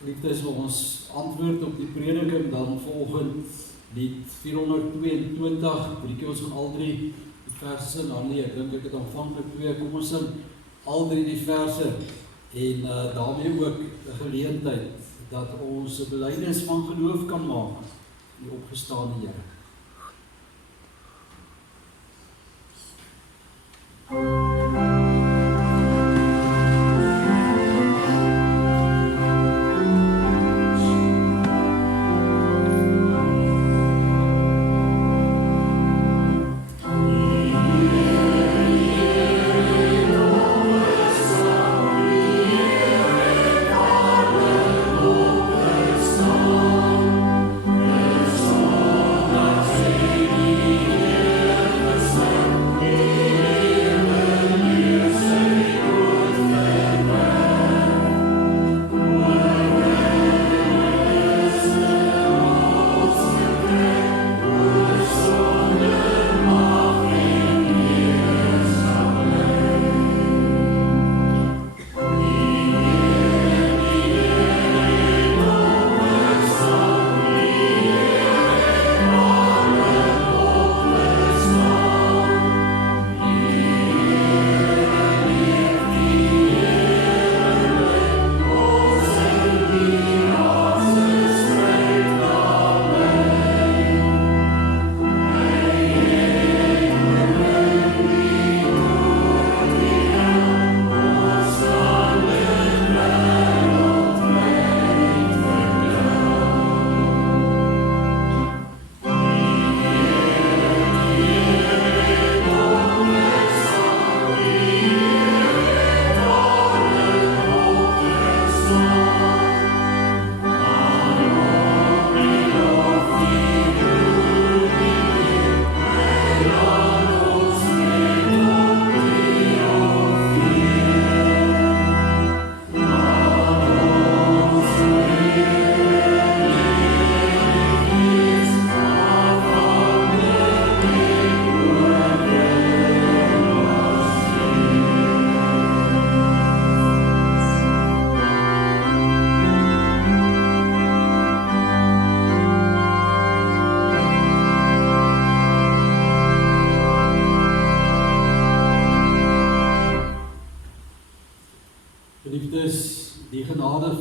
Geliefdes, ons antwoord op die prediking dan volgend lied 422, preek ons al drie die verse, nee, ek dink ek het aanvanklik 2, kom ons sing al drie die verse, en daarmee ook die geleentheid, dat ons 'n belydenis van geloof kan maak, die opgestaane Here. Amen.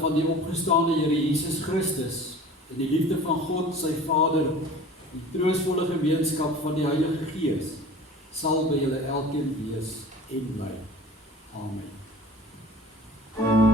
van die opgestaane Here Jesus Christus, en die liefde van God, sy Vader, die troostvolle gemeenskap van die Heilige Gees, sal by julle elkeen wees en bly. Amen.